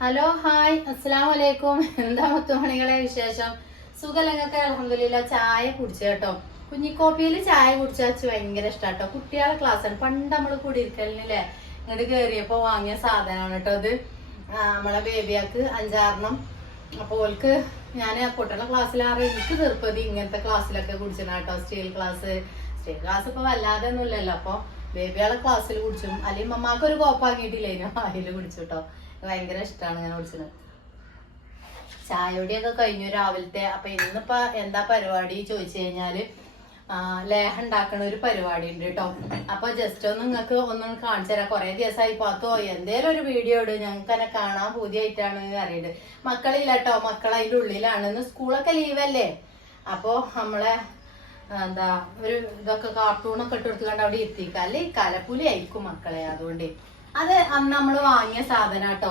Hello hi അസ്സലാമു അലൈക്കും. എന്താ മുത്തുമണികളെ വിശേഷം? സുഖലങ്ങൊക്കെ അൽഹംദുലില്ലാ. ചായ കുടിച്ചു കേട്ടോ. കുഞ്ഞിക്കോപ്പിയിൽ ചായ കുടിച്ചാച്ച് ഭയങ്കര ഇഷ്ടാട്ടോ. കുട്ടികളെ ക്ലാസ്സാണ്. പണ്ട് നമ്മള് കുടിയിരിക്കലിനില്ലേ ഇങ്ങോട്ട് കയറിയപ്പോ വാങ്ങിയ സാധനമാണ് കേട്ടോ അത്. നമ്മളെ ബേബിയാക്ക് 5-6 അപ്പൊ ഓൾക്ക് ഞാൻ കുട്ടികളുടെ ക്ലാസ്സിലാറ് എനിക്ക് തീർപ്പതി ഇങ്ങനത്തെ ക്ലാസ്സിലൊക്കെ കുടിച്ചിരുന്ന കേട്ടോ. സ്റ്റീൽ ക്ലാസ് ഇപ്പൊ വല്ലാതെ ഒന്നും ഇല്ലല്ലോ. അപ്പൊ ബേബികളെ ക്ലാസ്സിൽ കുടിച്ചു. അല്ലെങ്കിൽ മമ്മാക്ക് ഒരു കോപ്പാക്കിയിട്ടില്ലേനോ അതിൽ കുടിച്ചു കേട്ടോ. ഭയങ്കര ഇഷ്ടമാണ് ഇങ്ങനെ കുടിച്ചത്. ചായയോടെയൊക്കെ കഴിഞ്ഞു രാവിലത്തെ. അപ്പൊ ഇന്നിപ്പോ എന്താ പരിപാടി ചോദിച്ചു കഴിഞ്ഞാല് ലേഹം ഉണ്ടാക്കണ ഒരു പരിപാടി ഉണ്ട് കേട്ടോ. അപ്പൊ ജസ്റ്റ് ഒന്ന് നിങ്ങൾക്ക് ഒന്നും കാണിച്ചു തരാം. കുറെ ദിവസമായി പാത്തോ എന്തേലും ഒരു വീഡിയോ ഇടും. ഞങ്ങൾക്ക് തന്നെ കാണാൻ പുതിയായിട്ടാണ് അറിയുന്നത്. മക്കളില്ല കേട്ടോ, മക്കൾ അതിൻ്റെ ഉള്ളിലാണ്. സ്കൂളൊക്കെ ലീവല്ലേ. അപ്പൊ നമ്മളെ എന്താ ഒരു ഇതൊക്കെ കാർട്ടൂണൊക്കെ ഇട്ട് കൊടുത്തുകൊണ്ട് അവിടെ എത്തിക്കുക. അല്ലെ കലപ്പുലി ആയിരിക്കും മക്കളെ. അതുകൊണ്ട് അത് അന്ന് നമ്മൾ വാങ്ങിയ സാധനം കേട്ടോ.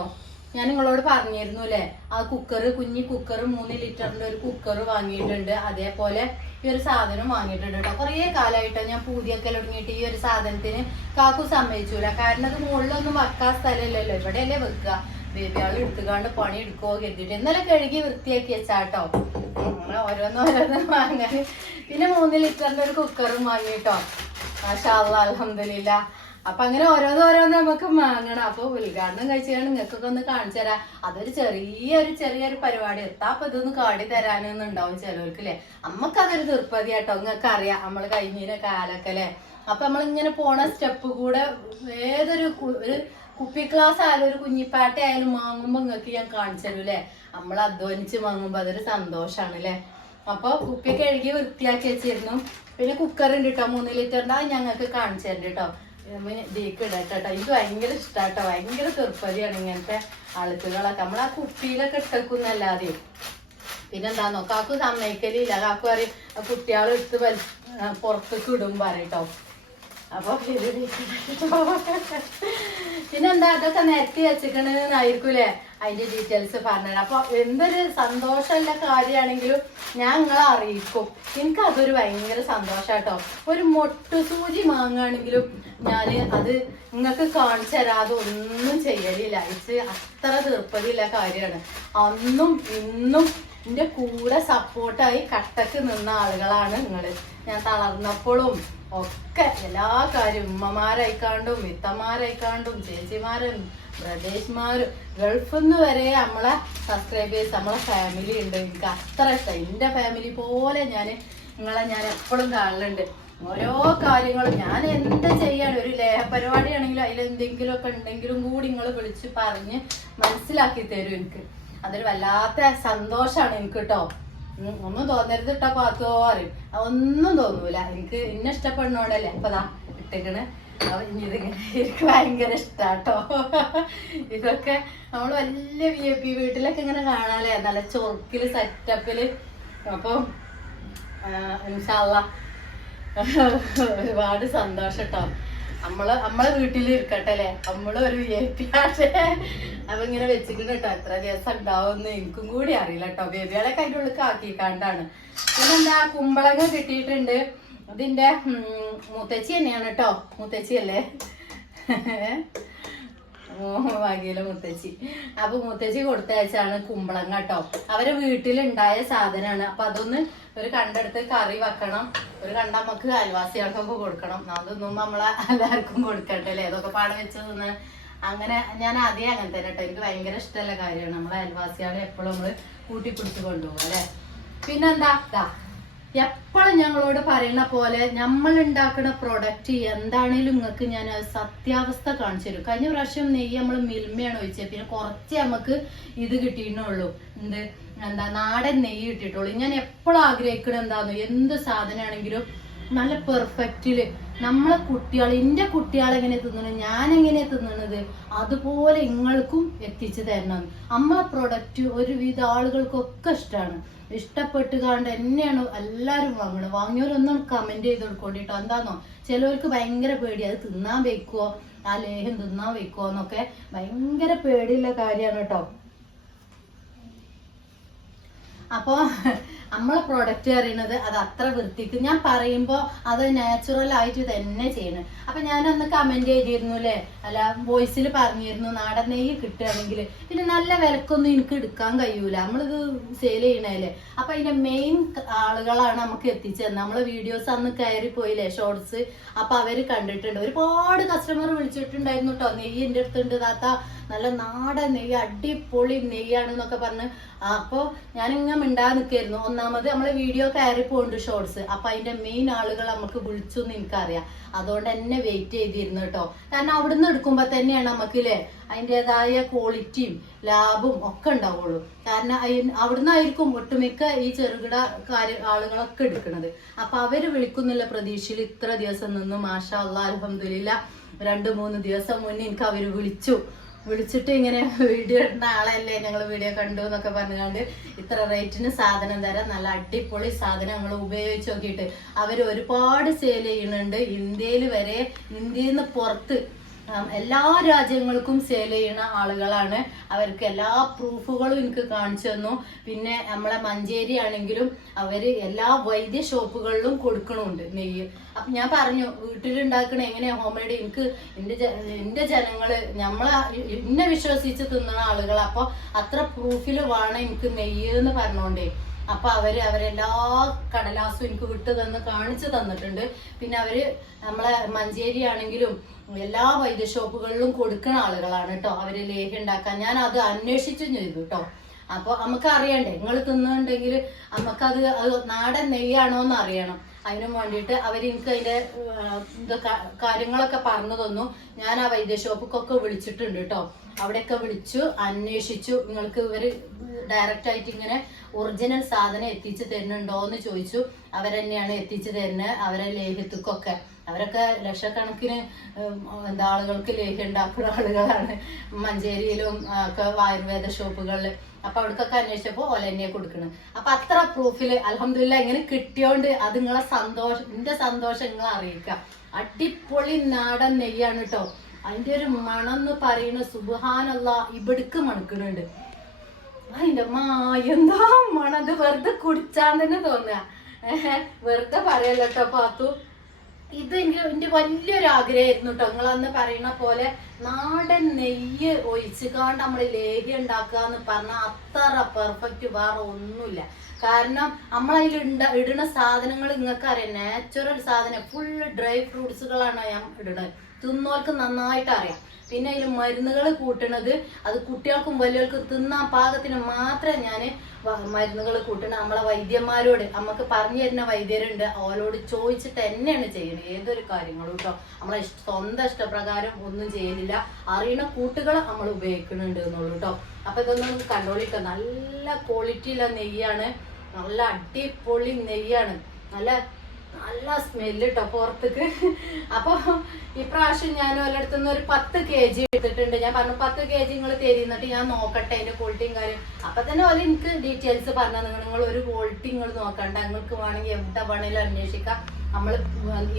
ഞാൻ നിങ്ങളോട് പറഞ്ഞിരുന്നു അല്ലേ, ആ കുക്കറ്, കുഞ്ഞി കുക്കർ 3 ലിറ്ററിന്റെ ഒരു കുക്കർ വാങ്ങിയിട്ടുണ്ട്. അതേപോലെ ഈ ഒരു സാധനം വാങ്ങിയിട്ടുണ്ട് കേട്ടോ. കുറേ കാലമായിട്ടോ ഞാൻ പൂതിയൊക്കെ തുടങ്ങിയിട്ട് ഈ ഒരു സാധനത്തിന് കാക്കു സമ്മതിച്ചൂല. കാരണം അത് മുകളിലൊന്നും വെക്കാൻ സ്ഥലമില്ലല്ലോ, ഇവിടെയല്ലേ വെക്കുക. ബേബിയാൾ എടുത്തുകാണ്ട് പണി എടുക്കുവോ കരുതിയിട്ട് ഇന്നലെ കഴുകി വൃത്തിയാക്കി വെച്ചാട്ടോ. ഓരോന്നോരോന്ന് വാങ്ങാൻ. പിന്നെ 3 ലിറ്ററിന്റെ ഒരു കുക്കറും വാങ്ങിട്ടോ. മാഷാ അല്ലാഹ് അൽഹംദുലില്ലാ. അപ്പൊ അങ്ങനെ ഓരോന്നോരോന്ന് നമുക്ക് വാങ്ങണം. അപ്പൊ ഉദ്ഘാടനം കഴിച്ചാൽ നിങ്ങൾക്കൊക്കെ ഒന്ന് കാണിച്ചു തരാം. അതൊരു ചെറിയൊരു പരിപാടി. എത്താപ്പൊ ഇതൊന്ന് കാടി തരാനൊന്നും ഉണ്ടാവും ചിലവർക്ക് അല്ലേ. അമ്മക്കതൊരു തീർപ്പതി കേട്ടോ. നിങ്ങൾക്ക് അറിയാം നമ്മള് കഴിഞ്ഞ കാലൊക്കെ അല്ലേ. അപ്പൊ നമ്മളിങ്ങനെ പോണ സ്റ്റെപ്പ് കൂടെ ഏതൊരു ഒരു കുപ്പി ഗ്ലാസ് ആയാലും ഒരു കുഞ്ഞിപ്പാട്ട ആയാലും വാങ്ങുമ്പോ നിങ്ങൾക്ക് ഞാൻ കാണിച്ചു തരും അല്ലേ. നമ്മൾ അധ്വാനിച്ച് വാങ്ങുമ്പോ അതൊരു സന്തോഷാണ് അല്ലേ. അപ്പൊ കുപ്പി കഴുകി വൃത്തിയാക്കി വെച്ചിരുന്നു. പിന്നെ കുക്കർ ഉണ്ട് കേട്ടോ 3 ലിറ്ററിന്റെ. അത് ഞങ്ങൾക്ക് കാണിച്ചു തരുന്നുണ്ട് കേട്ടോ. ദീക്ക് ഇടട്ടോ. എനിക്ക് ഭയങ്കര ഇഷ്ടാട്ടോ. ഭയങ്കര ചെറുപ്പതിയാണ് ഇങ്ങനത്തെ അളുക്കുകളൊക്കെ. നമ്മൾ ആ കുപ്പിയിലൊക്കെ ഇട്ടേക്കുന്നല്ലാതെ. പിന്നെന്താന്നോ കാക്കു സമ്മതിക്കലില്ല. കാക്കു പറയും കുട്ടികൾ എടുത്ത് പുറത്തേക്ക് ഇടും പറയട്ടോ. അപ്പൊ പിന്നെന്താ അതൊക്കെ നിരത്തി വെച്ചിക്കണെന്നായിരിക്കൂലേ അതിന്റെ ഡീറ്റെയിൽസ് പറഞ്ഞത്. അപ്പൊ എന്തൊരു സന്തോഷമുള്ള കാര്യമാണെങ്കിലും ഞാൻ നിങ്ങളെ അറിയിക്കും. എനിക്ക് അതൊരു ഭയങ്കര സന്തോഷാട്ടോ. ഒരു മൊട്ടു സൂചി വാങ്ങുകയാണെങ്കിലും ഞാന് അത് നിങ്ങൾക്ക് കാണിച്ചു തരാതെ ഒന്നും ചെയ്യലില്ല. ഇത് അത്ര തീർപ്പതിയുള്ള കാര്യമാണ്. അന്നും ഇന്നും എന്റെ കൂടെ സപ്പോർട്ടായി കട്ടക്ക് നിന്ന ആളുകളാണ് നിങ്ങള്. ഞാൻ തളർന്നപ്പോഴും ഒക്കെ എല്ലാ കാര്യവും ഉമ്മമാരായിക്കാണ്ടും വിത്തന്മാരായിക്കാണ്ടും ചേച്ചിമാരും ബ്രദേഴ്സ്മാരും ഗൾഫിന്ന് വരെ നമ്മളെ സബ്സ്ക്രൈബേഴ്സ് നമ്മളെ ഫാമിലി ഉണ്ട്. എനിക്ക് അത്ര ഇഷ്ടം. എൻ്റെ ഫാമിലി പോലെ ഞാൻ എപ്പോഴും കാണലുണ്ട്. ഓരോ കാര്യങ്ങളും ഞാൻ എന്ത് ചെയ്യാണ്. ഒരു ലേഹ പരിപാടി ആണെങ്കിലും അതിലെന്തെങ്കിലുമൊക്കെ ഉണ്ടെങ്കിലും കൂടി നിങ്ങൾ വിളിച്ച് പറഞ്ഞ് മനസ്സിലാക്കി തരും. എനിക്ക് അതൊരു വല്ലാത്ത സന്തോഷമാണ് എനിക്ക് കേട്ടോ. ഒന്നും തോന്നരുത് ഇട്ടാ പാത്തോ അറിയും. ഒന്നും തോന്നൂല. എനിക്ക് ഇന്നെ ഇഷ്ടപ്പെടുന്നോണ്ടല്ലേ അപ്പൊ ദാ ഇട്ടേക്കണ്. ഇതിങ്ങനെ എനിക്ക് ഭയങ്കര ഇഷ്ടാട്ടോ. ഇതൊക്കെ നമ്മള് വലിയ VIP വീട്ടിലൊക്കെ ഇങ്ങനെ കാണാല്ലേ, നല്ല ചൊറുക്കില് സെറ്റപ്പില്. അപ്പൊ ഇൻഷാ അല്ലാഹ് ഒരുപാട് സന്തോഷം കേട്ടോ. നമ്മളെ വീട്ടിൽ ഇരിക്കട്ടെ അല്ലേ. നമ്മള് ഒരു VIP ആട്ടെ. അപ്പൊ ഇങ്ങനെ വെച്ചിട്ടുണ്ട് കേട്ടോ. എത്ര ദിവസം ഉണ്ടാവുമെന്ന് എനിക്കും കൂടി അറിയില്ല കേട്ടോ. ബേബികളൊക്കെ അതിൻ്റെ ഉള്ളിൽ ആക്കിക്കാണ്ടാണ്. പിന്നെന്താ കുമ്പളങ്ങ കിട്ടിയിട്ടുണ്ട്. ഇതിന്റെ മുത്തച്ചി തന്നെയാണ് കേട്ടോ. മുത്തച്ചി അല്ലേ ഭാഗ്യയിലെ മുത്തച്ചി. അപ്പൊ മുത്തച്ചി കൊടുത്തയച്ചാണ് കുമ്പളങ്ങ കേട്ടോ. അവരെ വീട്ടിലുണ്ടായ സാധനമാണ്. അപ്പൊ അതൊന്ന് ഒരു കണ്ടെടുത്ത് കറി വെക്കണം. ഒരു കണ്ട നമുക്ക് അയൽവാസികൾക്കൊക്കെ കൊടുക്കണം. അതൊന്നും നമ്മളെ എല്ലാവർക്കും കൊടുക്കണ്ടല്ലേ. അതൊക്കെ പാടെ വെച്ച് നിന്ന് അങ്ങനെ ഞാൻ ആദ്യം അങ്ങനെ തന്നെ കേട്ടോ. എനിക്ക് ഭയങ്കര ഇഷ്ടമുള്ള കാര്യമാണ്. നമ്മളെ അയൽവാസികളെ എപ്പോഴും നമ്മള് കൂട്ടിപ്പിടിച്ച് കൊണ്ടുപോകും അല്ലെ. പിന്നെന്താ എപ്പോഴും ഞങ്ങളോട് പറയുന്ന പോലെ നമ്മൾ ഉണ്ടാക്കുന്ന പ്രൊഡക്റ്റ് എന്താണേലും നിങ്ങൾക്ക് ഞാൻ സത്യാവസ്ഥ കാണിച്ചു തരും. കഴിഞ്ഞ പ്രാവശ്യം നെയ്യ് നമ്മൾ മിൽമയാണ് ഒഴിച്ചത്. പിന്നെ കുറച്ച് നമുക്ക് ഇത് കിട്ടിയിട്ടുള്ളൂ. എന്താ നാടൻ നെയ്യ് കിട്ടിയിട്ടുള്ളൂ. ഞാൻ എപ്പോഴും ആഗ്രഹിക്കണം എന്താന്ന് എന്ത് സാധനമാണെങ്കിലും നല്ല പെർഫെക്റ്റില് നമ്മളെ കുട്ടികൾ, എൻ്റെ കുട്ടികൾ എങ്ങനെ തിന്നണത്, ഞാൻ എങ്ങനെ തിന്നണത് അതുപോലെ നിങ്ങൾക്കും എത്തിച്ചു തരണം. നമ്മളെ പ്രൊഡക്റ്റ് ഒരുവിധ ആളുകൾക്കൊക്കെ ഇഷ്ടമാണ്. ഇഷ്ടപ്പെട്ട് കാണ്ട് തന്നെയാണ് എല്ലാവരും വാങ്ങണം. വാങ്ങിയവരൊന്നും കമന്റ് ചെയ്ത് കൊടുക്കോണ്ടിട്ടോ. എന്താന്നോ ചിലവർക്ക് ഭയങ്കര പേടി, അത് തിന്നാൻ വെക്കുവോ, ആ ലേഹം തിന്നാൻ വെക്കുവോ എന്നൊക്കെ ഭയങ്കര പേടിയുള്ള കാര്യമാണ് കേട്ടോ. അപ്പൊ നമ്മളെ പ്രൊഡക്റ്റ് അറിയണത് അത് അത്ര വൃത്തിക്ക് ഞാൻ പറയുമ്പോ അത് നാച്ചുറൽ ആയിട്ട് തന്നെ ചെയ്യണം. അപ്പൊ ഞാനൊന്ന് കമന്റ് ചെയ്തിരുന്നു അല്ലെ, അല്ല വോയിസിൽ പറഞ്ഞിരുന്നു നാടൻ നെയ്യ് കിട്ടുകയാണെങ്കിൽ. പിന്നെ നല്ല വിലക്കൊന്നും എനിക്ക് എടുക്കാൻ കഴിയൂല, നമ്മളിത് സെയിൽ ചെയ്യണല്ലേ. അപ്പൊ അതിന്റെ മെയിൻ ആളുകളാണ് നമുക്ക് എത്തിച്ചത്. നമ്മള് വീഡിയോസ് അന്ന് കയറി പോയില്ലേ ഷോർട്സ്, അപ്പൊ അവര് കണ്ടിട്ടുണ്ട്. ഒരുപാട് കസ്റ്റമർ വിളിച്ചിട്ടുണ്ടായിരുന്നു കേട്ടോ, നെയ്യ് എന്റെ അടുത്തുണ്ട് താത്ത, നല്ല നാടൻ നെയ്യ്, അടിപൊളി നെയ്യാണെന്നൊക്കെ പറഞ്ഞ്. അപ്പൊ ഞാനിങ്ങനെ മിണ്ടാ നിൽക്കായിരുന്നു. ഒന്നാമത് നമ്മളെ വീഡിയോ കയറി പോകുന്നുണ്ട് ഷോർട്സ്, അപ്പൊ അതിന്റെ മെയിൻ ആളുകൾ നമുക്ക് വിളിച്ചു എന്ന് എനിക്കറിയാം. അതുകൊണ്ട് തന്നെ വെയിറ്റ് ചെയ്തിരുന്നു കേട്ടോ. കാരണം അവിടുന്ന് എടുക്കുമ്പോ തന്നെയാണ് നമുക്ക് ഇല്ലേ അതിൻ്റെതായ ക്വാളിറ്റിയും ലാഭവും ഒക്കെ ഉണ്ടാവുള്ളൂ. കാരണം അവിടുന്ന് ആയിരിക്കും ഒട്ടുമിക്ക ഈ ചെറുകിട ആളുകളൊക്കെ എടുക്കുന്നത്. അപ്പൊ അവര് വിളിക്കുന്നുള്ള പ്രതീക്ഷയിൽ ഇത്ര ദിവസം നിന്ന് മാഷാ അല്ലാഹ് അൽഹംദുലില്ലാ 2-3 ദിവസം മുന്നേ എനിക്ക് അവര് വിളിച്ചിട്ട് ഇങ്ങനെ വീഡിയോ ഇടുന്ന ആളല്ലേ, ഞങ്ങൾ വീഡിയോ കണ്ടു എന്നൊക്കെ പറഞ്ഞുകൊണ്ട് ഇത്ര റേറ്റിന് സാധനം തരാം, നല്ല അടിപൊളി സാധനം ഞങ്ങൾ ഉപയോഗിച്ച് നോക്കിയിട്ട് അവർ ഒരുപാട് സെയിൽ ചെയ്യുന്നുണ്ട്. ഇന്ത്യയിൽ വരെ, ഇന്ത്യയിൽ നിന്ന് പുറത്ത് എല്ലാ രാജ്യങ്ങൾക്കും സെയിൽ ചെയ്യുന്ന ആളുകളാണ്. അവർക്ക് എല്ലാ പ്രൂഫുകളും എനിക്ക് കാണിച്ചു തന്നു. പിന്നെ നമ്മളെ മഞ്ചേരി ആണെങ്കിലും അവര് എല്ലാ വൈദ്യ ഷോപ്പുകളിലും കൊടുക്കണുണ്ട് നെയ്യ്. അപ്പൊ ഞാൻ പറഞ്ഞു വീട്ടിലുണ്ടാക്കണ എങ്ങനെയാ ഹോം മെയ്ഡ്, എനിക്ക് എന്റെ ജനങ്ങള് എന്നെ വിശ്വസിച്ച് തിന്നുന്ന ആളുകൾ, അപ്പൊ അത്ര പ്രൂഫിൽ വേണം എനിക്ക് നെയ്യ് എന്ന് പറഞ്ഞോണ്ടേ. അപ്പൊ അവരെല്ലാ കടലാസും എനിക്ക് വിട്ടു തന്ന് കാണിച്ചു തന്നിട്ടുണ്ട്. പിന്നെ അവര് നമ്മളെ മഞ്ചേരി ആണെങ്കിലും എല്ലാ വൈദ്യ ഷോപ്പുകളിലും കൊടുക്കുന്ന ആളുകളാണ് കേട്ടോ. അവര് ലേഹ്യം ഉണ്ടാക്കാൻ ഞാൻ അത് അന്വേഷിച്ചും ചെയ്തു കേട്ടോ. അപ്പൊ നമുക്ക് അറിയണ്ടേ, നിങ്ങൾ തിന്നുന്നുണ്ടെങ്കിൽ നമുക്കത് നാടൻ നെയ്യാണോന്ന് അറിയണം. അതിനും വേണ്ടിയിട്ട് അവരെനിക്ക് അതിന്റെ കാര്യങ്ങളൊക്കെ പറഞ്ഞു തന്നു. ഞാൻ ആ വൈദ്യ ഷോപ്പിക്കൊക്കെ വിളിച്ചിട്ടുണ്ട് കേട്ടോ. അവിടെയൊക്കെ വിളിച്ചു അന്വേഷിച്ചു. നിങ്ങൾക്ക് ഇവര് ഡയറക്റ്റ് ആയിട്ട് ഇങ്ങനെ ഒറിജിനൽ സാധനം എത്തിച്ചു തരുന്നുണ്ടോ എന്ന് ചോദിച്ചു. അവരെന്നെയാണ് എത്തിച്ചു തരുന്നത്. അവരെ ലേഹ്യത്തിക്കൊക്കെ അവരൊക്കെ ലക്ഷക്കണക്കിന് ആളുകൾക്ക് ലേഹ്യം ഉണ്ടാക്കുന്ന ആളുകളാണ് മഞ്ചേരിയിലും ഒക്കെ ആയുർവേദ ഷോപ്പുകളിൽ. അപ്പൊ അവിടേക്കൊക്കെ അന്വേഷിച്ചപ്പോ ഓലെന്നെ കൊടുക്കണം. അപ്പൊ അത്ര പ്രൂഫില് അൽഹംദുലില്ലാ ഇങ്ങനെ കിട്ടിയോണ്ട് അത് നിങ്ങളെ സന്തോഷം, എന്റെ സന്തോഷം നിങ്ങളെ അറിയിക്കാം. അടിപൊളി നാടൻ നെയ്യാണ് കേട്ടോ. അതിന്റെ ഒരു മണം എന്ന് പറയുന്ന സുബ്ഹാനല്ലാഹ് ഇവിടേക്ക് മണക്കുന്നുണ്ട്. അതിന്റെ എന്താ മണം, അത് വെറുതെ കുടിച്ചാൻ തന്നെ തോന്നുക. വെറുതെ പറയല്ലോ കേട്ടോ പാത്തു. ഇത് എന്റെ വലിയൊരു ആഗ്രഹമായിരുന്നു കേട്ടോ. നിങ്ങളന്ന് പറയുന്ന പോലെ നാടൻ നെയ്യ് ഒഴിച്ചുകാണ്ട് നമ്മൾ ലേഹ്യം ഉണ്ടാക്കുക എന്ന് പറഞ്ഞാൽ അത്ര പെർഫെക്റ്റ് വേറെ ഒന്നുമില്ല. കാരണം നമ്മളതിൽ ഇടുന്ന സാധനങ്ങൾ നിങ്ങൾക്ക് അറിയാം, നാച്ചുറൽ സാധനം, ഫുള്ള് ഡ്രൈ ഫ്രൂട്ട്സുകളാണ് ഞാൻ ഇടുന്നത്. തിന്നോർക്ക് നന്നായിട്ട് അറിയാം. പിന്നെ അതിൽ മരുന്നുകൾ കൂട്ടണത് അത് കുട്ടികൾക്കും വലിയവർക്കും തിന്നാൻ പാകത്തിന് മാത്രമേ ഞാൻ മരുന്നുകൾ കൂട്ടണ. നമ്മളെ വൈദ്യന്മാരോട് നമുക്ക് പറഞ്ഞു തരുന്ന വൈദ്യരുണ്ട്, അവരോട് ചോദിച്ചിട്ട് തന്നെയാണ് ചെയ്യുന്നത് ഏതൊരു കാര്യങ്ങളും കേട്ടോ. നമ്മളെ സ്വന്തം ഇഷ്ടപ്രകാരം ഒന്നും ചെയ്യലില്ല. അറിയണ കൂട്ടുകൾ നമ്മൾ ഉപയോഗിക്കുന്നുണ്ട് എന്നുള്ളൂ കേട്ടോ. അപ്പൊ ഇതൊന്നും കണ്ടോളിട്ടോ. നല്ല ക്വാളിറ്റിയുള്ള നെയ്യാണ്, നല്ല അടിപൊളി നെയ്യാണ്, നല്ല നല്ല സ്മെല്ല് കേട്ടോ പുറത്തേക്ക്. അപ്പൊ ഇപ്രാവശ്യം ഞാൻ ഒരിടത്തുനിന്ന് ഒരു 10 kg എടുത്തിട്ടുണ്ട്. ഞാൻ പറഞ്ഞു 10 kg നിങ്ങൾ തരുന്നിട്ട് ഞാൻ നോക്കട്ടെ അതിന്റെ ക്വാളിറ്റിയും കാര്യം. അപ്പൊ തന്നെ ഓല എനിക്ക് ഡീറ്റെയിൽസ് പറഞ്ഞാൽ നിങ്ങൾ ഒരു ക്വാളിറ്റി നിങ്ങൾ നോക്കണ്ട, നിങ്ങൾക്ക് വേണമെങ്കിൽ എവിടെ വേണമെങ്കിലും അന്വേഷിക്കാം, നമ്മൾ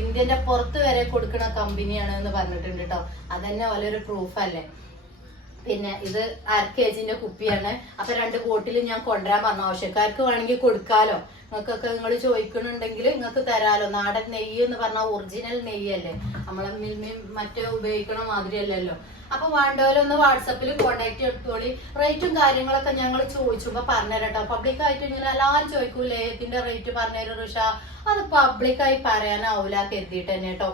ഇന്ത്യന്റെ പുറത്ത് വരെ കൊടുക്കുന്ന കമ്പനിയാണ് എന്ന് പറഞ്ഞിട്ടുണ്ട് കേട്ടോ. അതന്നെ ഓലൊരു പ്രൂഫ് അല്ലേ. പിന്നെ ഇത് 1/2 kg കുപ്പിയാണ്. അപ്പൊ 2 ബോട്ടിൽ ഞാൻ കൊണ്ടുവരാൻ പറഞ്ഞ ആവശ്യക്കാർക്ക് വേണമെങ്കിൽ കൊടുക്കാലോ. നിങ്ങൾക്കൊക്കെ നിങ്ങൾ ചോദിക്കണുണ്ടെങ്കിൽ നിങ്ങൾക്ക് തരാലോ. നാടൻ നെയ്യ് എന്ന് പറഞ്ഞാൽ ഒറിജിനൽ നെയ്യല്ലേ, നമ്മളെ മിൽമയും മറ്റേ ഉപയോഗിക്കണ മാതിരിയല്ലല്ലോ. അപ്പൊ വേണ്ടവരൊന്ന് വാട്സപ്പിൽ കോണ്ടാക്ട് എടുത്തോളി. റേറ്റും കാര്യങ്ങളൊക്കെ ഞങ്ങൾ ചോദിച്ചുമ്പോ പറഞ്ഞുതരട്ടോ. പബ്ലിക്കായിട്ട് ഇങ്ങനെ എല്ലാവരും ചോദിക്കൂലേ ഇതിന്റെ റേറ്റ് പറഞ്ഞുതരും ഋഷ, അത് പബ്ലിക്കായി പറയാനാവൂല കരുതിയിട്ട് തന്നെ കേട്ടോ.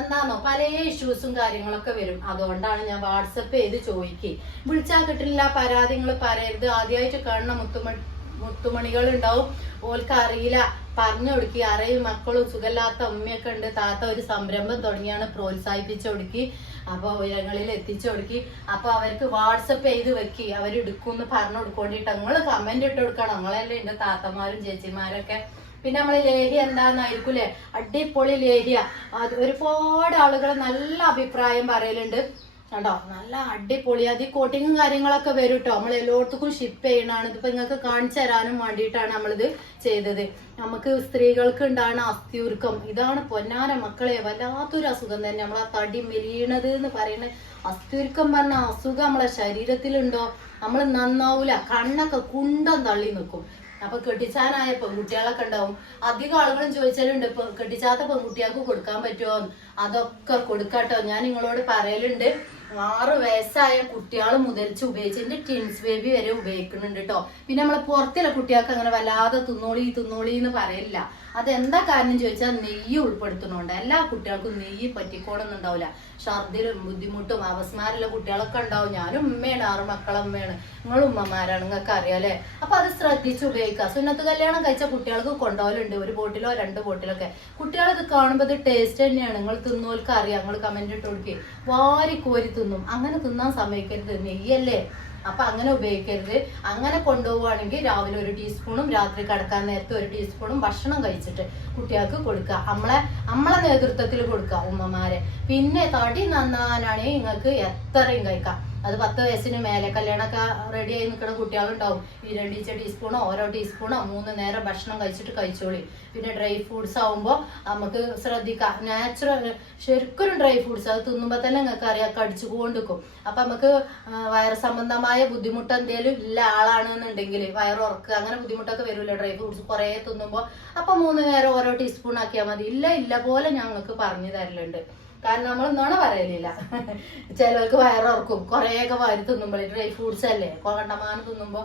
എന്താണോ പല ഇഷ്യൂസും കാര്യങ്ങളൊക്കെ വരും. അതുകൊണ്ടാണ് ഞാൻ വാട്സപ്പ് ചെയ്ത് ചോദിക്കുക. വിളിച്ചാൽ കിട്ടില്ല, പരാതി നിങ്ങൾ പറയരുത്. ആദ്യമായിട്ട് കാണുന്ന മുത്തുമണികൾ ഉണ്ടാവും, ഓൾക്ക് അറിയില്ല, പറഞ്ഞു കൊടുക്കി. അറിയും മക്കളും സുഖമില്ലാത്ത അമ്മയൊക്കെ ഉണ്ട്. താത്ത ഒരു സംരംഭം തുടങ്ങിയാണ്, പ്രോത്സാഹിപ്പിച്ചു കൊടുക്കി, അപ്പൊ ഉയരങ്ങളിൽ എത്തിച്ചു കൊടുക്കി. അപ്പൊ അവർക്ക് വാട്സപ്പ് ചെയ്ത് വെക്കി, അവരെടുക്കുമെന്ന് പറഞ്ഞു കൊടുക്കൊണ്ടിട്ട് നിങ്ങൾ കമന്റ് ഇട്ട് കൊടുക്കണം. നിങ്ങളല്ലേ എന്റെ താത്തമാരും ചേച്ചിമാരൊക്കെ. പിന്നെ നമ്മള് ലേഹ്യ എന്താന്നായിരിക്കൂലേ, അടിപൊളി ലേഹ്യ. അത് ഒരുപാട് ആളുകൾ നല്ല അഭിപ്രായം പറയലുണ്ട് കേട്ടോ. നല്ല അടിപൊളി. അത് ഈ കോട്ടിങ്ങും കാര്യങ്ങളൊക്കെ വരും കേട്ടോ. നമ്മൾ എല്ലായിടത്തും ഷിപ്പ് ചെയ്യണതാണ്. ഇതിപ്പോ നിങ്ങൾക്ക് കാണിച്ചു തരാനും വേണ്ടിയിട്ടാണ് നമ്മളിത് ചെയ്തത്. നമുക്ക് സ്ത്രീകൾക്ക് ഉണ്ടാകുന്ന അസ്ഥിയുരുക്കം, ഇതാണ് പൊന്നാന മക്കളെ വല്ലാത്തൊരു അസുഖം തന്നെ. നമ്മളെ തടി മെലിയണത് എന്ന് പറയുന്നത് അസ്ഥിയുരുക്കം പറഞ്ഞ അസുഖം നമ്മളെ ശരീരത്തിലുണ്ടോ നമ്മൾ നന്നാവൂല. കണ്ണൊക്കെ കുണ്ടം തള്ളി നിൽക്കും. അപ്പൊ കെട്ടിച്ചാനായ പെൺകുട്ടികളൊക്കെ ഉണ്ടാവും. അധികം ആളുകളും ചോദിച്ചാലുണ്ട് ഇപ്പൊ കെട്ടിച്ചാത്ത പെൺകുട്ടികൾക്ക് കൊടുക്കാൻ പറ്റുമോ? അതൊക്കെ കൊടുക്കാട്ടോ. ഞാൻ നിങ്ങളോട് പറയലുണ്ട്, 6 വയസ്സായ കുട്ടികൾ മുതൽച്ച് ഉപയോഗിച്ച് എന്റെ ടിൻസ് ബേബി വരെ ഉപയോഗിക്കുന്നുണ്ട് കേട്ടോ. പിന്നെ നമ്മളെ പുറത്തുള്ള കുട്ടികൾക്ക് അങ്ങനെ വല്ലാതെ തിന്നോളി എന്ന് പറയില്ല. അതെന്താ കാരണം ചോദിച്ചാൽ നെയ്യ് ഉൾപ്പെടുത്തുന്നുണ്ട്. എല്ലാ കുട്ടികൾക്കും നെയ്യ് പറ്റിക്കോളൊന്നുണ്ടാവില്ല. ഛർദിലും ബുദ്ധിമുട്ടും അവസ്മാരുള്ള കുട്ടികളൊക്കെ ഉണ്ടാവും. ഞാനും ഉമ്മയാണ്, 6 മക്കളമ്മയാണ്. നിങ്ങൾ ഉമ്മമാരാണ്, നിങ്ങൾക്ക് അറിയാലേ. അപ്പൊ അത് ശ്രദ്ധിച്ച് ഉപയോഗിക്കുക. സുന്നത്ത് കല്യാണം കഴിച്ച കുട്ടികൾക്ക് കൊണ്ടുപോകലുണ്ട്, 1 ബോട്ടിലോ 2 ബോട്ടിലൊക്കെ. കുട്ടികളത് കാണുമ്പോൾ ഇത് ടേസ്റ്റ് തന്നെയാണ്. നിങ്ങൾ തിന്നോൽക്ക് അറിയാം, നിങ്ങൾ കമന്റ് ഇട്ട് കൊടുക്കുക. വാരി കോരി തിന്നും. അങ്ങനെ തിന്നാൻ സമ്മതിക്കരുത്, നെയ്യല്ലേ. അപ്പൊ അങ്ങനെ ഉപയോഗിക്കരുത്. അങ്ങനെ കൊണ്ടുപോവുകയാണെങ്കിൽ രാവിലെ 1 ടീസ്പൂണും രാത്രി കിടക്കാൻ നേരത്തെ 1 ടീസ്പൂണും ഭക്ഷണം കഴിച്ചിട്ട് കുട്ടികൾക്ക് കൊടുക്കുക. നമ്മളെ നേതൃത്വത്തിൽ കൊടുക്കുക ഉമ്മമാരെ. പിന്നെ തടി നന്നാനാണെങ്കിൽ നിങ്ങൾക്ക് എത്രയും കഴിക്കാം. അത് 10 വയസ്സിന് മേലെ കല്യാണമൊക്കെ റെഡി ആയി നിൽക്കുന്ന കുട്ടികളുണ്ടാവും. ഈ 2 ടീസ്പൂണോ ഓരോ ടീസ്പൂണോ 3 നേരം ഭക്ഷണം കഴിച്ചിട്ട് കഴിച്ചോളി. പിന്നെ ഡ്രൈ ഫ്രൂട്ട്സ് ആവുമ്പോൾ നമുക്ക് ശ്രദ്ധിക്കാം. നാച്ചുറൽ ശരിക്കും ഡ്രൈ ഫ്രൂട്ട്സ് അത് തിന്നുമ്പോൾ തന്നെ നിങ്ങൾക്ക് അറിയാം കടിച്ചു കൊണ്ടിരിക്കും. അപ്പൊ നമുക്ക് വയറ് സംബന്ധമായ ബുദ്ധിമുട്ട് എന്തെങ്കിലും ഇല്ല ആളാണെന്നുണ്ടെങ്കിൽ വയറുറക്കുക അങ്ങനെ ബുദ്ധിമുട്ടൊക്കെ വരില്ല ഡ്രൈ ഫ്രൂട്ട്സ് കുറേ തിന്നുമ്പോൾ. അപ്പൊ 3 നേരം ഓരോ ടീസ്പൂൺ ആക്കിയാൽ മതി. ഇല്ല പോലെ ഞങ്ങൾക്ക് പറഞ്ഞു തരലുണ്ട്. കാരണം നമ്മൾ ഇന്നോണ പറയലില്ല. ചിലർക്ക് വയറുറക്കും കുറേയൊക്കെ വാരി തിന്നുമ്പോൾ. ഡ്രൈ ഫ്രൂട്ട്സ് അല്ലേ കണ്ടമാനം തിന്നുമ്പോൾ.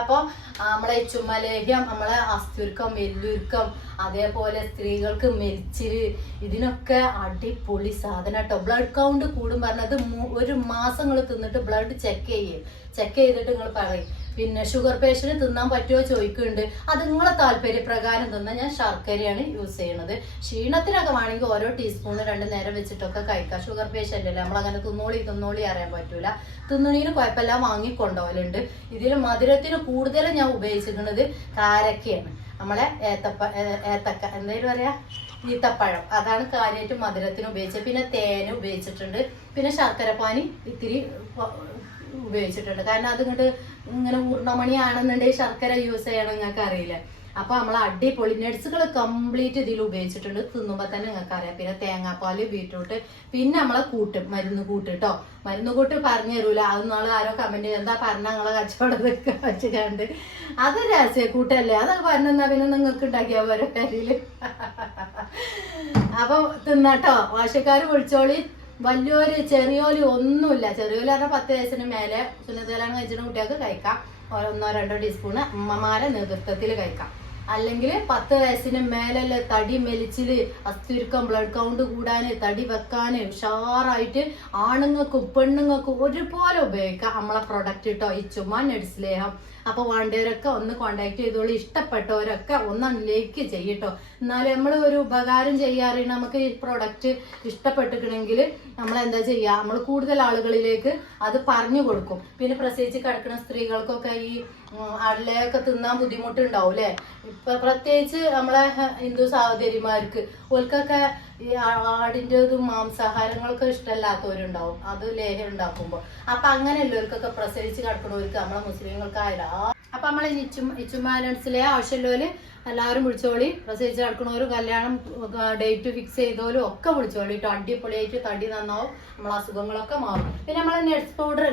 അപ്പൊ നമ്മളെ ചുമലേഹ്യം, നമ്മളെ അസ്ഥിയുരുക്കം, മെല്ലുരുക്കം, അതേപോലെ സ്ത്രീകൾക്ക് മെലിച്ചില്, ഇതിനൊക്കെ അടിപൊളി സാധനം കേട്ടോ. ബ്ലഡ് കൗണ്ട് കൂടും പറഞ്ഞത് 1 മാസം തിന്നിട്ട് ബ്ലഡ് ചെക്ക് ചെയ്തിട്ട് നിങ്ങൾ പറയും. പിന്നെ ഷുഗർ പേഷ്യന്റ് തിന്നാൻ പറ്റുമോ ചോദിക്കുന്നുണ്ട്. അത് നിങ്ങളെ താല്പര്യപ്രകാരം തിന്നാൻ. ഞാൻ ശർക്കരയാണ് യൂസ് ചെയ്യണത്. ക്ഷീണത്തിനൊക്കെ വേണമെങ്കിൽ ഓരോ ടീസ്പൂണ് 2 നേരം വെച്ചിട്ടൊക്കെ കഴിക്കാം. ഷുഗർ പേഷ്യന്റ് അല്ലേ, നമ്മളങ്ങനെ തിന്നോളി അറിയാൻ പറ്റൂല. തിന്നണീന് കുഴപ്പമില്ല, വാങ്ങിക്കൊണ്ടുപോകലുണ്ട്. ഇതിൽ മധുരത്തിന് കൂടുതൽ ഞാൻ ഉപയോഗിച്ചിരിക്കുന്നത് കാരക്കയാണ്. നമ്മളെ ഏത്തക്ക എന്തായാലും പറയാ ഈത്തപ്പഴം, അതാണ് കാര്യമായിട്ട് മധുരത്തിന് ഉപയോഗിച്ചത്. പിന്നെ തേന് ഉപയോഗിച്ചിട്ടുണ്ട്. പിന്നെ ശർക്കരപ്പാനി ഇത്തിരി ഉപയോഗിച്ചിട്ടുണ്ട്. കാരണം അത് ഇങ്ങനെ ഊർണ്ണമണിയാണെന്നുണ്ടെങ്കിൽ ശർക്കര യൂസ് ചെയ്യണം നിങ്ങൾക്ക് അറിയില്ല. അപ്പൊ നമ്മൾ അടിപൊളി നട്സുകൾ കംപ്ലീറ്റ് ഇതിൽ ഉപയോഗിച്ചിട്ടുണ്ട്. തിന്നുമ്പോൾ തന്നെ നിങ്ങൾക്ക് അറിയാം. പിന്നെ തേങ്ങാപ്പാല്, ബീറ്റ്റൂട്ട്, പിന്നെ നമ്മളെ മരുന്ന് കൂട്ട് കേട്ടോ. മരുന്ന് കൂട്ട് പറഞ്ഞു തരൂല. അത് നാളെ ആരോ കമന്റ് എന്താ പറഞ്ഞ നിങ്ങളെ കച്ചവടം വെച്ചുകൊണ്ട്. അത് രഹസ്യക്കൂട്ടല്ലേ, അതൊക്കെ പറഞ്ഞാ പിന്നെ നിങ്ങൾക്ക് ഉണ്ടാക്കിയാ പോരെ പേരില്. അപ്പൊ തിന്നാട്ടോ, വാശക്കാര് വിളിച്ചോളി. വലിയൊരു ചെറിയോല് ഒന്നുമില്ല. ചെറിയോല് പറഞ്ഞാൽ 10 വയസ്സിന് മേലെ സുന്നത്ത് കല്യാണം കഴിച്ചിട്ട് കുട്ടികൾക്ക് കഴിക്കാം. 1-2 ടീസ്പൂണ് അമ്മമാരെ നേതൃത്വത്തിൽ കഴിക്കാം. അല്ലെങ്കിൽ 10 വയസ്സിന് മേലല്ല തടി മെലിച്ചില്, അസ്ഥിയുരുക്കം, ബ്ലഡ് കൗണ്ട് കൂടാന്, തടി വെക്കാന്, ഉഷാറായിട്ട് ആണുങ്ങൾക്കും പെണ്ണുങ്ങൾക്കും ഒരുപോലെ ഉപയോഗിക്കാം നമ്മളെ പ്രൊഡക്റ്റ് കേട്ടോ. ഈ ചുമ്മാ നട്സ് ലേഹം. അപ്പൊ വേണ്ടവരൊക്കെ ഒന്ന് കോണ്ടാക്ട് ചെയ്തോളൂ. ഇഷ്ടപ്പെട്ടവരൊക്കെ ഒന്ന് ലൈക്ക് ചെയ്യട്ടോ. എന്നാലും നമ്മൾ ഒരു ഉപകാരം ചെയ്യാറില്ല. നമുക്ക് ഈ പ്രൊഡക്റ്റ് ഇഷ്ടപ്പെട്ടിട്ടുണ്ടെങ്കിൽ നമ്മൾ എന്താ ചെയ്യുക, നമ്മൾ കൂടുതൽ ആളുകളിലേക്ക് അത് പറഞ്ഞു കൊടുക്കും. പിന്നെ പ്രസവിച്ച് കിടക്കുന്ന സ്ത്രീകൾക്കൊക്കെ ഈ അടലയൊക്കെ തിന്നാൻ ബുദ്ധിമുട്ടുണ്ടാവും അല്ലെ. ഇപ്പൊ പ്രത്യേകിച്ച് നമ്മളെ ഹിന്ദു സഹോദരിമാർക്ക് ഓൽക്കൊക്കെ ഈ ആടിൻ്റെതും മാംസാഹാരങ്ങളൊക്കെ ഇഷ്ടമല്ലാത്തവരുണ്ടാവും അത് ലേഹ്യം ഉണ്ടാക്കുമ്പോൾ. അപ്പൊ അങ്ങനെ എല്ലാവർക്കൊക്കെ പ്രസവിച്ച് കിടക്കണവർക്ക് നമ്മളെ മുസ്ലിങ്ങൾക്കായാലും. അപ്പൊ നമ്മളെ ഇച്ചുമാലൻസിലെ ആവശ്യമുള്ളവര് എല്ലാവരും വിളിച്ചോളി. പ്രസവിച്ച് കിടക്കണവരും കല്യാണം ഡേറ്റ് ഫിക്സ് ചെയ്തോലും ഒക്കെ വിളിച്ചോളി കേട്ടോ. അടിപൊളിയായിട്ട് തടി നന്നാവും, നമ്മളെ അസുഖങ്ങളൊക്കെ മാറും. പിന്നെ നമ്മളെ നട്സ് പൗഡർ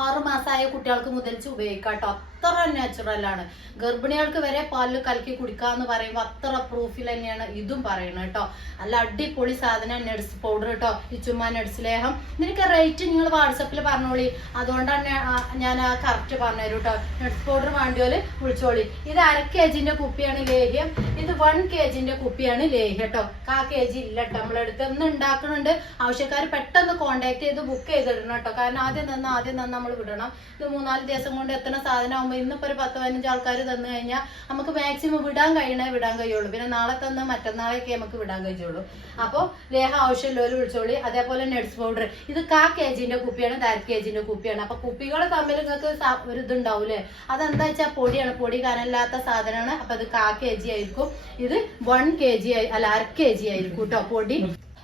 6 മാസമായ കുട്ടികൾക്ക് മുതൽച്ച് ഉപയോഗിക്കാം കേട്ടോ. അത്ര നാച്ചുറലാണ്. ഗർഭിണികൾക്ക് വരെ പാലിൽ കലക്കി കുടിക്കാന്ന് പറയുമ്പോൾ അത്ര പ്രൂഫിൽ തന്നെയാണ് ഇതും പറയുന്നത് കേട്ടോ. നല്ല അടിപൊളി സാധനം നട്സ് പൗഡർ കേട്ടോ. ഈ ചുമ്മാ നട്സ് ലേഹം. നിനക്ക് റേറ്റ് നിങ്ങൾ വാട്സപ്പിൽ പറഞ്ഞോളി. അതുകൊണ്ടാണ് ഞാൻ ആ കറക്റ്റ് പറഞ്ഞുതരും കേട്ടോ. നട്സ് പൗഡർ വേണ്ടിയോല് വിളിച്ചോളി. ഇത് 1/2 kg കുപ്പിയാണ് ലേഹ്യം. ഇത് 1 kg കുപ്പിയാണ് ലേഹ്യം കേട്ടോ. 1/4 kg ഇല്ല കേട്ടോ നമ്മളെടുത്ത്. ഒന്ന് ഉണ്ടാക്കുന്നുണ്ട്. ആവശ്യക്കാർ പെട്ടെന്ന് കോണ്ടാക്ട് ചെയ്ത് ബുക്ക് ചെയ്തിടണം കേട്ടോ. കാരണം ആദ്യം തന്നെ നമ്മൾ വിടണം. ഇത് 3-4 ദിവസം കൊണ്ട് എത്തുന്ന സാധനം. ഇന്നിപ്പോ ഒരു 10-15 ആൾക്കാർ തന്നു കഴിഞ്ഞാൽ നമുക്ക് മാക്സിമം വിടാൻ കഴിയുള്ളൂ. പിന്നെ നാളെ തന്ന് മറ്റന്നാളേക്ക് നമുക്ക് വിടാൻ കഴിയുള്ളൂ. അപ്പോൾ ലേഹം ആവശ്യമുള്ളവർ വിളിച്ചോളി. അതേപോലെ നട്സ് പൗഡർ ഇത് 1/4 kg കുപ്പിയാണ്, 1/2 kg കുപ്പിയാണ്. അപ്പൊ കുപ്പികൾ തമ്മിൽ നിങ്ങൾക്ക് ഒരു ഇതുണ്ടാവൂലേ. അതെന്താ വെച്ചാൽ പൊടിയാണ്, പൊടി കനല്ലാത്ത സാധനമാണ്. അപ്പൊ അത് 1/4 kg ആയിരിക്കും. ഇത് 1 kg അല്ല 1/2 kg ആയിരിക്കും കേട്ടോ പൊടി.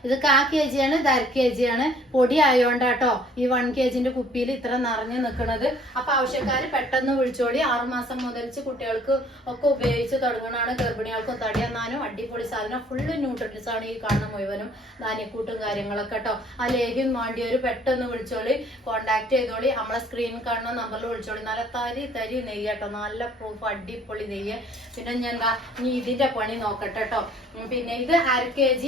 ഇത് 1/4 kg ആണ്, ഇത് 1/2 kg ആണ്. പൊടി ആയോണ്ടാട്ടോ ഈ 1 kg കുപ്പിയിൽ ഇത്ര നിറഞ്ഞു നിൽക്കുന്നത്. അപ്പൊ ആവശ്യക്കാര് പെട്ടെന്ന് വിളിച്ചോളി. 6 മാസം മുതൽച്ച് കുട്ടികൾക്ക് ഒക്കെ ഉപയോഗിച്ച് തുടങ്ങണതാണ്. ഗർഭിണികൾക്കും തടി വന്നാനും അടിപൊളി സാധനം. ഫുള്ള് ന്യൂട്രിയൻസ് ആണ് ഈ കാണുന്ന മുഴുവനും, ധാന്യക്കൂട്ടും കാര്യങ്ങളൊക്കെ കേട്ടോ. ആ ലേഹ്യം വേണ്ടിയൊരു പെട്ടെന്ന് വിളിച്ചോളി, കോണ്ടാക്ട് ചെയ്തോളി. നമ്മളെ സ്ക്രീനിൽ കാണുന്ന നമ്പറിൽ വിളിച്ചോളി. നല്ല തരി നെയ്യ് കേട്ടോ, നല്ല പ്രൂഫ് അടിപൊളി നെയ്യ്. പിന്നെ ഞാൻ എന്താ ഇനി ഇതിന്റെ പണി നോക്കട്ടെ കേട്ടോ. പിന്നെ ഇത് 1/2 kg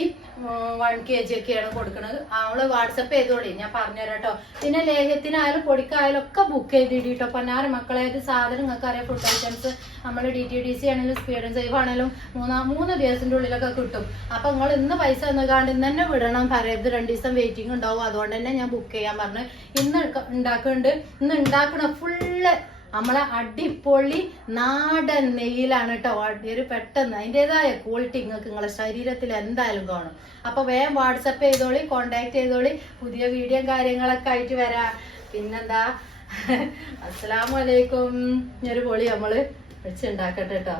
1 kg ഒക്കെയാണ് കൊടുക്കുന്നത്. അവള് വാട്സപ്പ് ചെയ്തോളി, ഞാൻ പറഞ്ഞുതരാം കേട്ടോ. പിന്നെ ലേഹ്യത്തിനായാലും പൊടിക്കായാലും ഒക്കെ ബുക്ക് ചെയ്തിട്ടോ. പൊന്നാര മക്കളെ, ഇത് സാധനം നിങ്ങൾക്ക് അറിയാം. ഫുഡ് ഐറ്റംസ് നമ്മൾ DTDC ആണെങ്കിലും സ്പീഡ് ആൻഡ് സേഫ് ആണെങ്കിലും 3 ദിവസത്തിന്റെ ഉള്ളിലൊക്കെ കിട്ടും. അപ്പൊ നിങ്ങൾ ഇന്ന് പൈസ തന്നുകാണ്ട് ഇന്ന് തന്നെ വിടണം പറയരുത്. 2 ദിവസം വെയിറ്റിംഗ് ഉണ്ടാവും. അതുകൊണ്ട് തന്നെ ഞാൻ ബുക്ക് ചെയ്യാൻ പറഞ്ഞു. ഇന്ന് ഉണ്ടാക്കുന്നുണ്ട്. ഇന്ന് ഉണ്ടാക്കണ ഫുള്ള് നമ്മളെ അടിപൊളി നാടൻ നെയ്യിലാണ് കേട്ടോ. ഒരു പെട്ടെന്ന് അതിൻ്റെതായ ക്വാളിറ്റി നിങ്ങൾക്ക് നിങ്ങളെ ശരീരത്തിൽ എന്തായാലും കാണും. അപ്പൊ വേഗം വാട്സപ്പ് ചെയ്തോളി, കോണ്ടാക്ട് ചെയ്തോളി. പുതിയ വീഡിയോ കാര്യങ്ങളൊക്കെ ആയിട്ട് വരാം. പിന്നെന്താ, അസ്സലാമു അലൈക്കും. ഒരു പൊളി നമ്മള് വെച്ചുണ്ടാക്കട്ടെ കേട്ടോ.